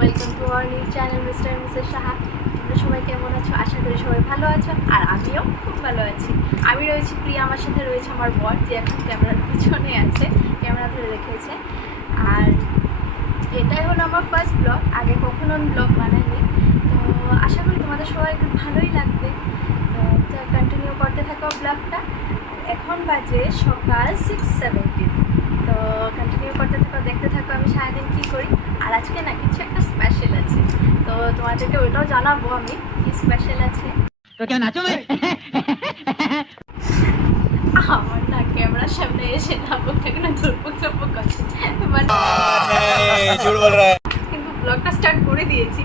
Welcome to our new channel mister Mrs Saha. তোমরা সবাই কেমন আছো? আশা করি সবাই ভালো আছো, আর আমিও খুব ভালো আছি। আমি রয়েছি প্রিয়া, আমার সাথে রয়েছে আমার বর, যে এখন ক্যামেরার পিছনে আছে, ক্যামেরা ধরে রেখেছে। আর এটাই হলো আমার ফার্স্ট ব্লগ, আগে কখনো আমি ব্লগ বানাইনি। তো আশা করি তোমাদের সবাই একটু ভালোই লাগবে। তো কন্টিনিউ করতে থাকো ব্লগটা। এখন বাজে সকাল 6:17। তো কন্টিনিউ করতে থাকো, দেখতে থাকো আমি সারাদিন কী করি। আর আজকে না কিছু একটা স্পেশাল আছে, তো তোমাদেরকে ওইটাও জানাবো আমি কি স্পেশাল আছে। তো কেন নাচো? আমার না ক্যামেরার সামনে এসে না বলতে না ধরপক চপক আছে, মানে কিন্তু ব্লগটা স্টার্ট করে দিয়েছি।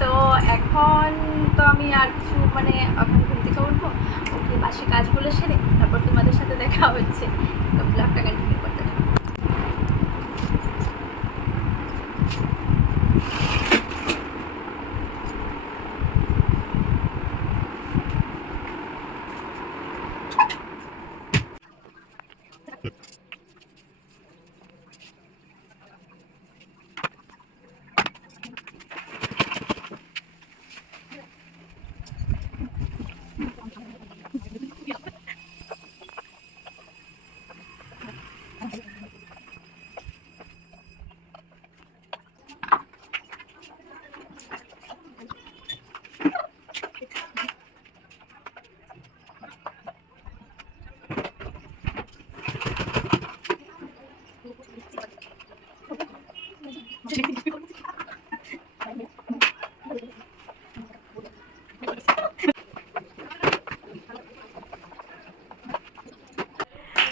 তো এখন তো আমি আর কিছু মানে এখন ঘুম থেকে উঠবো, ওকে বাসি কাজগুলো সেরে তারপর তোমাদের সাথে দেখা হচ্ছে। তো ব্লগটা কন্টিনিউ করতে থাকো।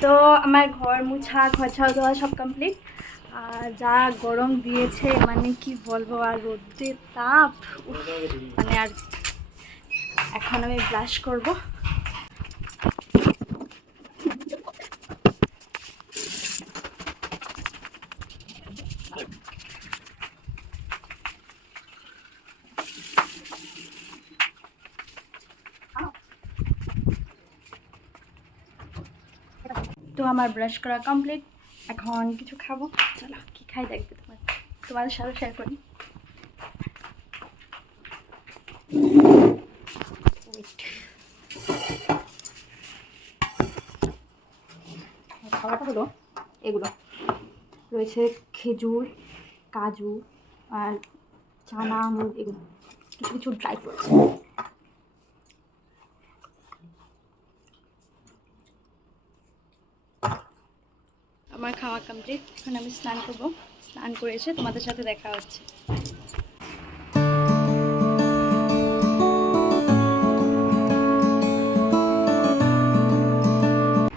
তো আমার ঘর মুছা ঘর দেওয়া সব কমপ্লিট। আর যা গরম দিয়েছে মানে কি বলবো, আর রোদের তাপ, মানে আর এখন আমি ব্রাশ করব। তো আমার ব্রাশ করা কমপ্লিট, এখন কিছু খাবো। চলো কি খাই দেখবে তোমাদের সাথে শেয়ার করি। খাওয়াটা হলো এগুলো রয়েছে, খেজুর, কাজু আর চানা, আঙুর, এগুলো কিছু কিছু ড্রাই ফ্রুটস। আমার খাওয়া কমপ্লিট, এখন আমি স্নান করবো। স্নান করে এসে তোমাদের সাথে দেখা হচ্ছে।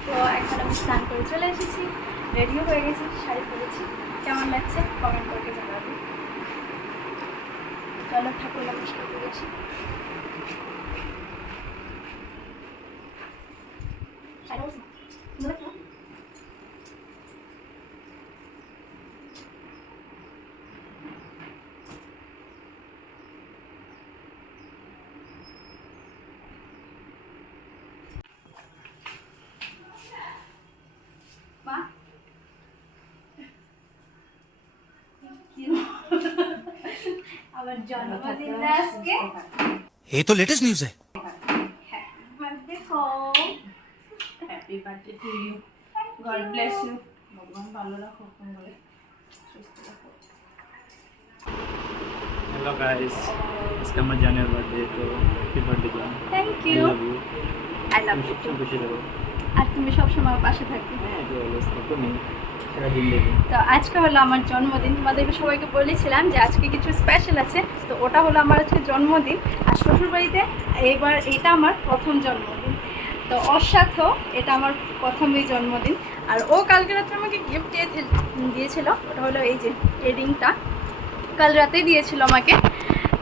তো এখন আমি স্নান করে চলে এসেছি, রেডিও হয়ে গেছি, শাড়ি পরেছি। কেমন লাগছে কমেন্ট করে জানাবে। চলো ঠাকুর নমস্কার করে আসি। আমার জন্মদিন আজকে। ये तो लेटेस्ट न्यूज़ है। Happy birthday to you, God bless you, ভগবান ভালো রাখো, মঙ্গলে সুস্থ রাখো। हेलो गाइस, इसका मत जाने बर्थडे तो हैप्पी बर्थडे जान। Thank I you, love you. I love you too. खुशी रहो। আর তুমি সবসময় আমার পাশে থাকবে। হ্যাঁ তো অলওয়েজ থাকো নেই সারা জিন্দেগি। তো আজকে হলো আমার জন্মদিন, তোমাদেরকে সবাইকে বলেছিলাম যে আজকে কিছু স্পেশাল আছে। তো ওটা হলো আমার আজকে জন্মদিন, আর শ্বশুরবাড়িতে এবার এটা আমার প্রথম জন্মদিন। তো ওর সাথেও এটা আমার প্রথমই জন্মদিন। আর ও কালকে রাত্রে আমাকে গিফট দিয়েছিল, ওটা হলো এই যে এই রিংটা, কাল রাতেই দিয়েছিল আমাকে।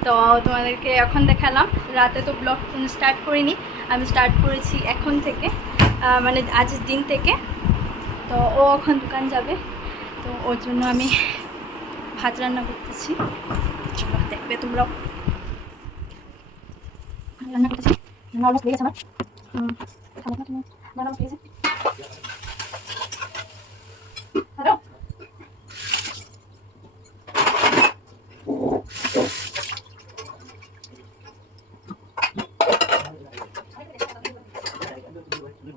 তো তোমাদেরকে এখন দেখালাম। রাতে তো ব্লগ স্টার্ট করিনি, আমি স্টার্ট করেছি এখন থেকে, মানে আজ দিন থেকে। তো ও এখন দোকান যাবে, তো ওর জন্য আমি ভাত রান্না করতেছি। চলো দেখবে তোমরাও। রান্না করতেছি, অলমোস্ট হয়ে গেছে আমার। খাবো না তুমি রান্না প্লিজ। হ্যালো তো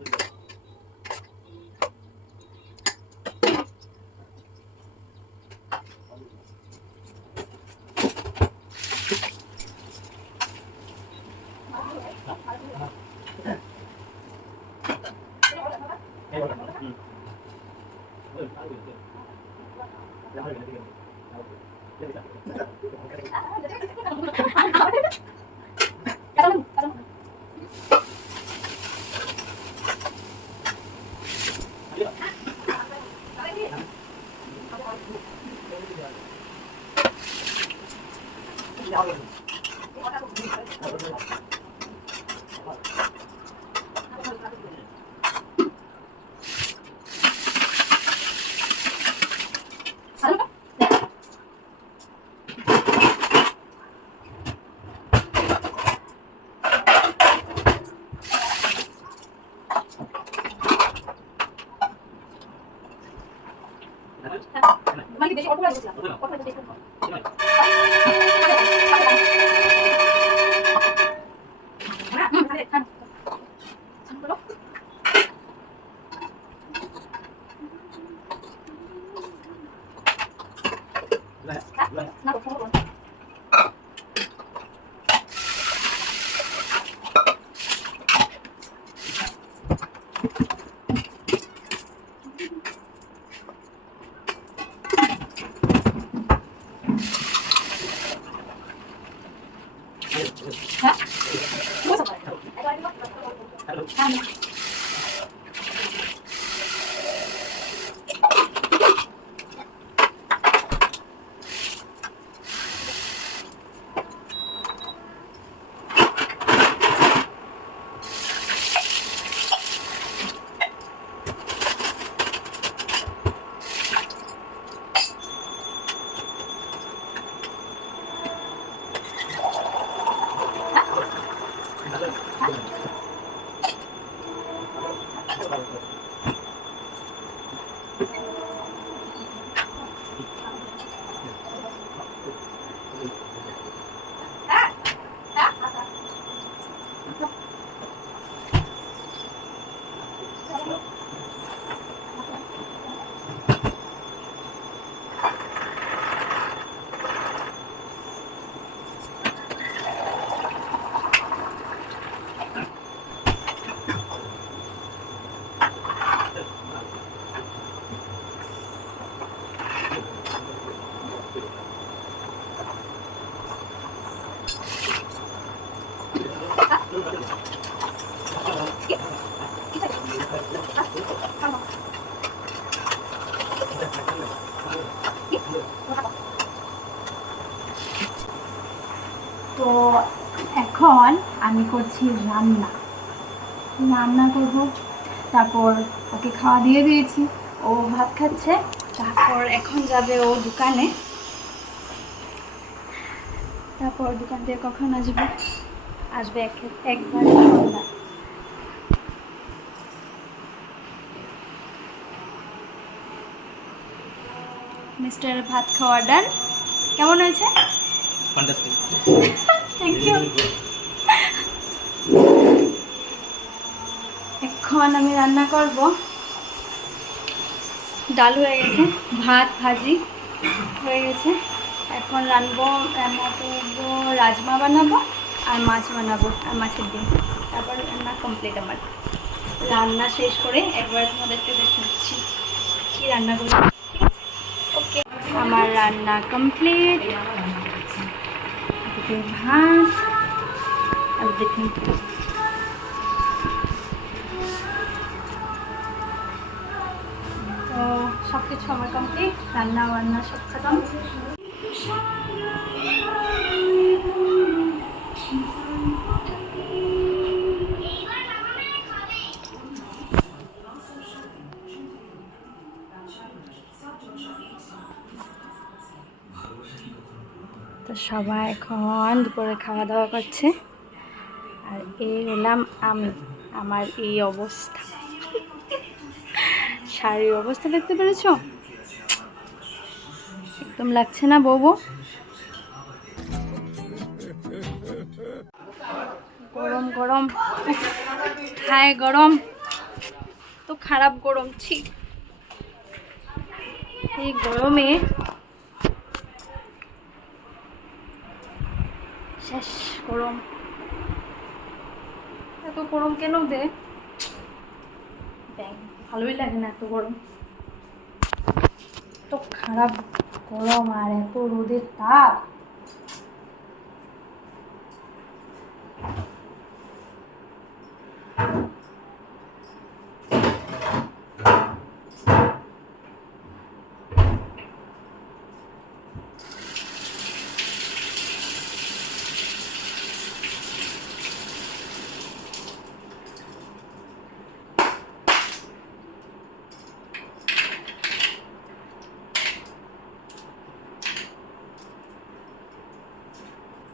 এখন আমি করছি রান্না রান্না করব। তারপর ওকে খাওয়া দিয়ে দিয়েছি, ও ভাত খাচ্ছে। তারপর এখন যাবে ও দোকানে। তারপর দোকান থেকে কখন আসবে? আসবে একবার সন্ধ্যা। মিস্টার ভাত খাওয়া ডান। কেমন হয়েছে? Fantastic. Thank you. এখন আমি রান্না করব। ডাল হয়ে গেছে, ভাত ভাজি হয়ে গেছে। এখন রান্নবো রাজমা বানাবো আর মাছ বানাবো আর মাছের ডিম। তারপর রান্না কমপ্লিট আমার। রান্না শেষ করে একবার তোমাদেরকে দেখাচ্ছি কি রান্নাগুলো। ওকে, আমার রান্না কমপ্লিট। এদিকে ভাত আর দেখুন তো সব কিছু আমার কমপ্লিট, রান্না বান্না সব খতম। তো সবাই এখন দুপুরে খাওয়া দাওয়া করছে, আর এই হলাম আমি। আমার এই অবস্থা, শাড়ির অবস্থা দেখতে পেরেছো? একদম লাগছে না বউ? গরম গরম, হায় গরম। এত খারাপ গরম, ছি। এই গরমে শেষ গরম। এত গরম কেন দে? ভালোই লাগে না এত গরম। এত খারাপ গরম আর এত রোদের তাপ।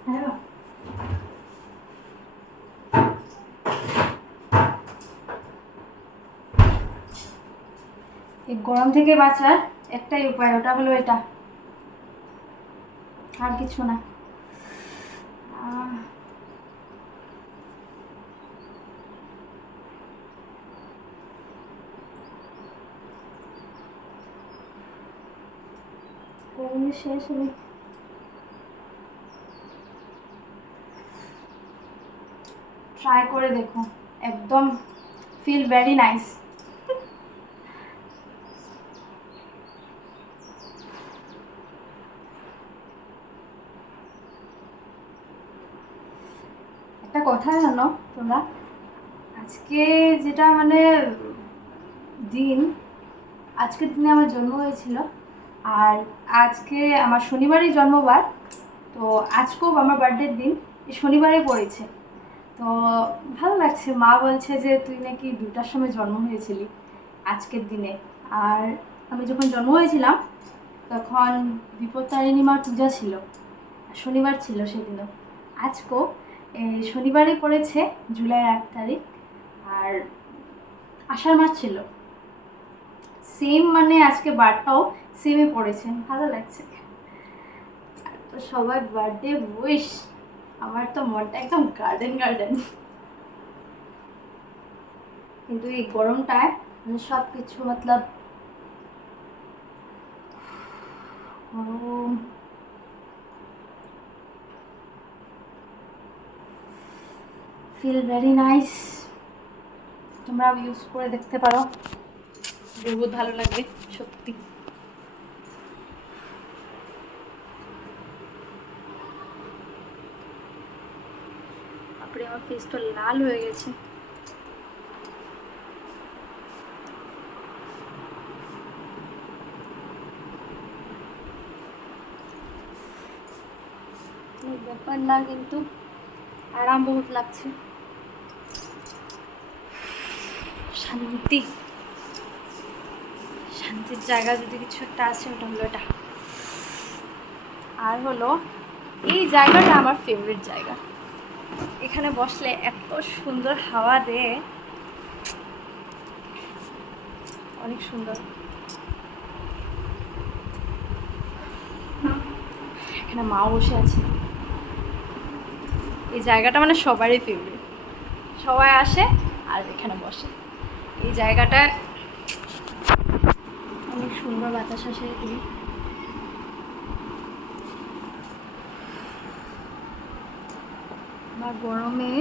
হ্যাঁ, এই গরম থেকে বাঁচার একটাই উপায়, ওটা হলো এটা, আর কিছু না। গরমে শেষ হবে। ট্রাই করে দেখো, একদম ফিল ভেরি নাইস। একটা কথা জানো তোমরা, আজকে যেটা মানে দিন, আজকের দিনে আমার জন্ম হয়েছিল, আর আজকে আমার শনিবারই জন্মবার। তো আজকেও আমার বার্থডের দিন এই শনিবারে পড়েছে। তো ভালো লাগছে, মা বলছে যে তুই নাকি 2টার সময় জন্ম হয়েছিলি আজকের দিনে। আর আমি যখন জন্ম হয়েছিলাম তখন বিপত্তারিণী মার পূজা ছিল, শনিবার ছিল সেদিনও। আজকেও শনিবারই পড়েছে, জুলাই 8 তারিখ, আর আষাঢ় মাস ছিল। সেম মানে আজকে বারটাও সেমে পড়েছে, ভালো লাগছে। তো সবাই বার্থডে উইশ, আমার তো মনটা একদম গার্ডেন গার্ডেন। কিন্তু এই গরমটায় মানে সব কিছু মতলব গরম। Feel very nice. তোমরাও ইউজ করে দেখতে পারো, বহুত ভালো লাগবে সত্যি। তারপরে আমার ফেসটা লাল হয়ে গেছে। ব্যাপার না, কিন্তু আরাম বহুত লাগছে, শান্তি, শান্তির জায়গা যদি কিছু একটা আছে ওটা হলো এটা। আর হলো এই জায়গাটা আমার ফেভারিট জায়গা, এখানে বসলে এত সুন্দর হাওয়া দেয়, অনেক সুন্দর। এখানে মাও বসে আছে। এই জায়গাটা মানে সবারই ফেভারিট, সবাই আসে আর এখানে বসে। এই জায়গাটা অনেক সুন্দর, বাতাস আসে তুমি। আমার গরমে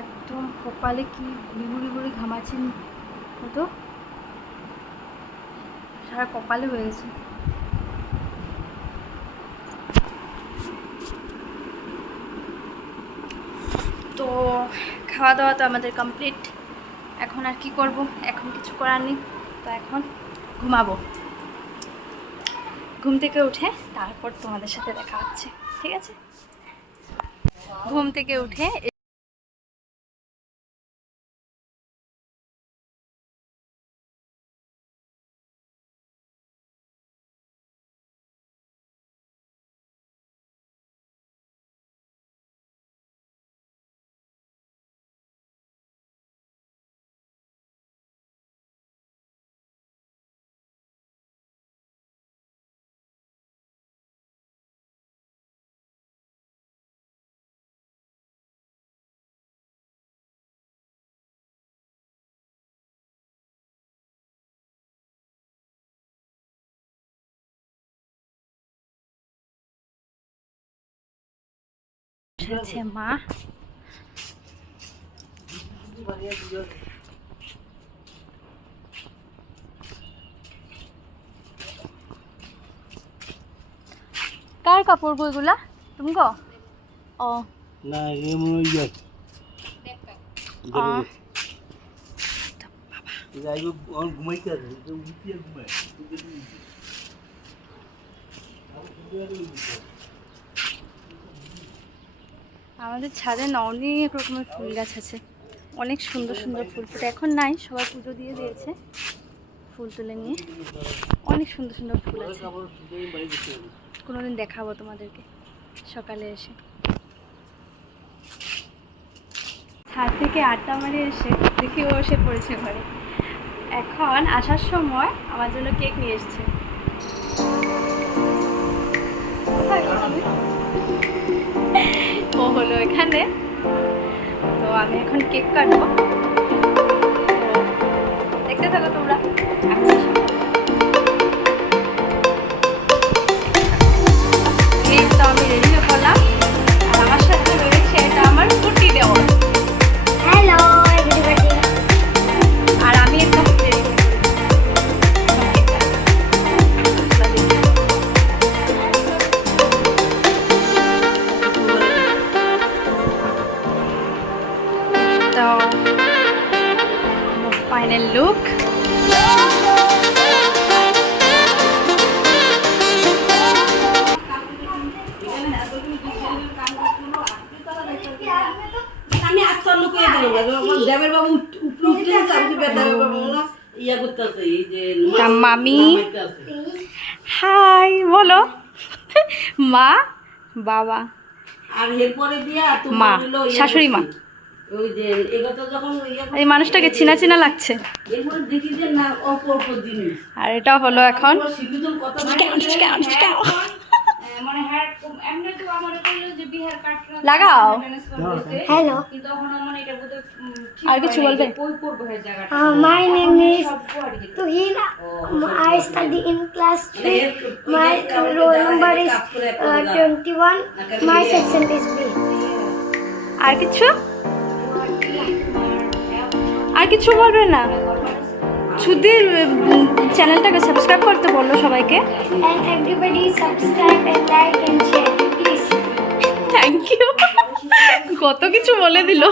একদম কপালে কি গুড়ি গুড়ি গুড়ি ঘামাচি হতো, সারা কপালে হয়ে গেছে। তো খাওয়া দাওয়া তো আমাদের কমপ্লিট, এখন আর কি করব, এখন কিছু করার নেই। তো এখন ঘুমাবো, ঘুম থেকে উঠে তারপর তোমাদের সাথে দেখা হচ্ছে, ঠিক আছে? ঘুম থেকে উঠে আছে মা। কার কাপড় বইগুলা তুমি গো? ও না এ মনে হয় যাই ঘুমাইতে আছে উঠিয়ে ঘুমায় আমাদের ছাদে না অনেক রকমের ফুল গাছ আছে, অনেক সুন্দর সুন্দর ফুল ফুটে। এখন নাই, সবাই পুজো দিয়ে দিয়েছে, ফুল তুলে নিয়ে অনেক সুন্দর সুন্দর ফুল আছে। কোনোদিন দেখাবো তোমাদেরকে সকালে এসে। ছাদ থেকে আড্ডা মারে এসে দেখি ও এসে পড়েছে ঘরে। এখন আসার সময় আমার জন্য কেক নিয়ে এসছে। ও হলো এখানে, তো আমি এখন কেক কাটবো, দেখতে থাকো তোমরা। এই তো আমি রেডি হয়ে পড়লাম, আর আমার সাথে রয়েছে এটা আমার কুটি দেওয়া। Hello everybody. আর আমি একদম রেডি হয়ে পড়েছি। তো ফাইনাল লুক। আমি আজকাল লুকিয়ে দিলাম দেবের বাবু উঠতে আমি দেবের বাবু না ইয়া করতেছে এই যে মামি হাই বলো, মা বাবা আর এরপরে দিয়া মা, তোমার হলো শাশুড়ি মা। ওই যে এগোতে যখন এই মানুষটাকে চিনা চিনা লাগছে। এরপরে দেখি যে না অপর জিনিস আর এটা হলো এখন শিবিদন কত মানে হ্যাঁ এমনি তো আমার কইলো যে বিহার কাটরা লাগাও। হ্যালো কিন্তু এখন মানে এটা বলতে আর কিছু বলবে? কই পড়বো এই জায়গাটা মাই নেম ইজ সব পড়ি Tuhina. I study in class 3. My roll number is 21. My section is B. আর কিছু আর কিছু বলবে না? সুধীর চ্যানেলটাকে সাবস্ক্রাইব করতে বললো সবাইকে। And everybody subscribe and like and share, please. Thank you. কত কিছু বলে দিল।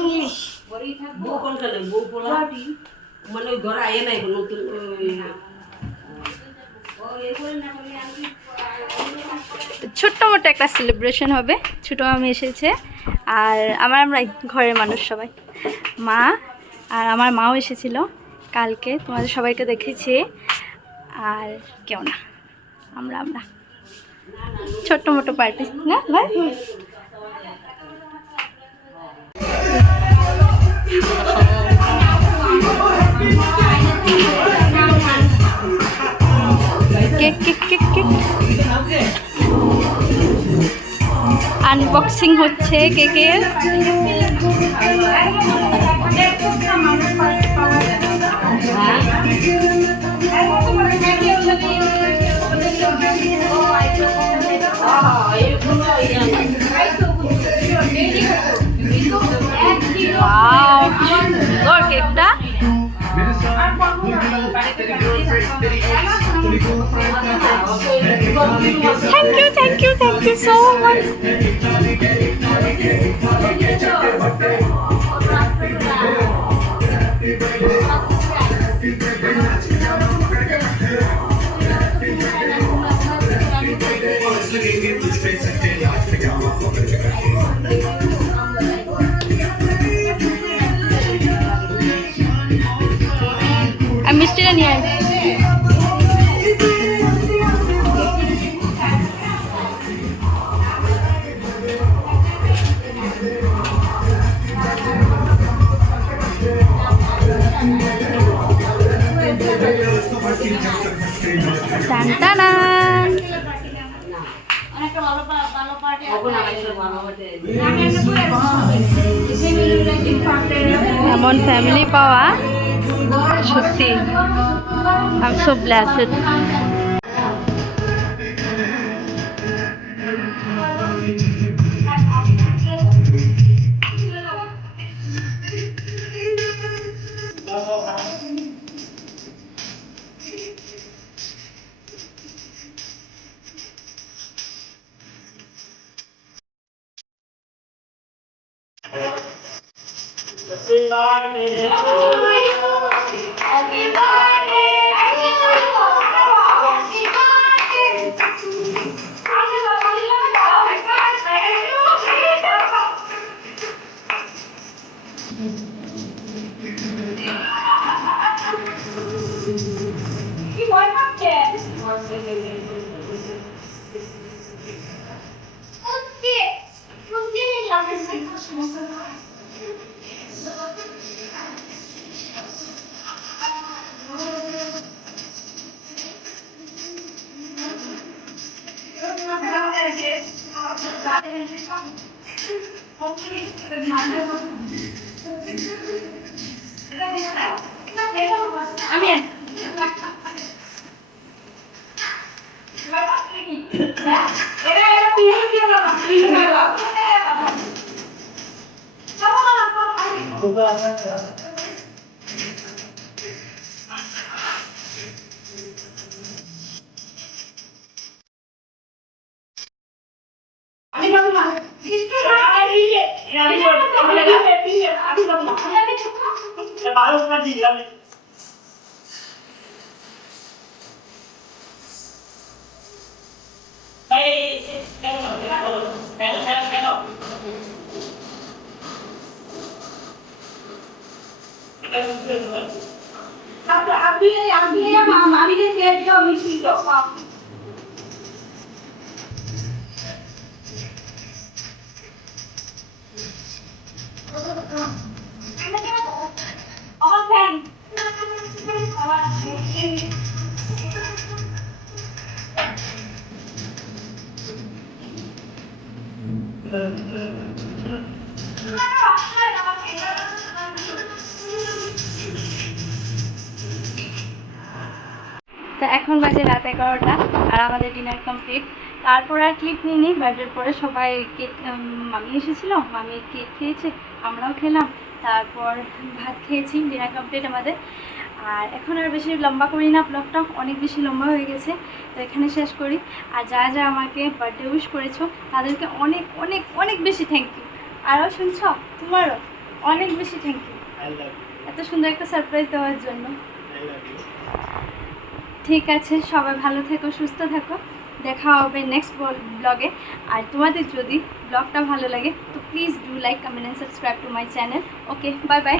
English. বউ কোনখানে বউ পোলা মানে ওই ঘরে আইয়ে নাই নতুন ছোট্ট মোটো একটা সেলিব্রেশন হবে, ছোট আমি এসেছে আর আমরা ঘরের মানুষ সবাই, মা আর আমার মাও এসেছিল কালকে, তোমাদের সবাইকে দেখেছি। আর কেউ না, আমরা ছোট্ট মোটো পার্টি না ভাই। Cake cake cake cake unboxing হচ্ছে কেকের। ওয়াও, সুন্দর কেকটা। Thank you so much. আমি মিষ্টিটা নিয়ে আসি। টানটানান। এমন ফ্যামিলি পাওয়া সত্যি, I'm so blessed. তো এখন বাজে রাত 11টা আর আমাদের ডিনার কমপ্লিট। তারপর আর ক্লিপ নিইনি, বাটের পরে সবাই কেক, মামি এসেছিলো, মামি কেক খেয়েছে, আমরাও খেলাম, তারপর ভাত খেয়েছি। ডিনার কমপ্লিট আমাদের। আর এখন আর বেশি লম্বা করি না, ব্লগটা অনেক বেশি লম্বা হয়ে গেছে, তো এখানে শেষ করি। আর যা যা আমাকে বার্থডে উইশ করেছো তাদেরকে অনেক অনেক অনেক বেশি থ্যাংক ইউ। আরও শুনছ, তোমারও অনেক বেশি থ্যাংক ইউ এত সুন্দর একটা সারপ্রাইজ দেওয়ার জন্য। ঠিক আছে, সবাই ভালো থেকো, সুস্থ থাকো, দেখা হবে নেক্সট ব্লগে। আর তোমাদের যদি ব্লগটা ভালো লাগে তো please do like, comment and subscribe to my channel. Okay, bye bye.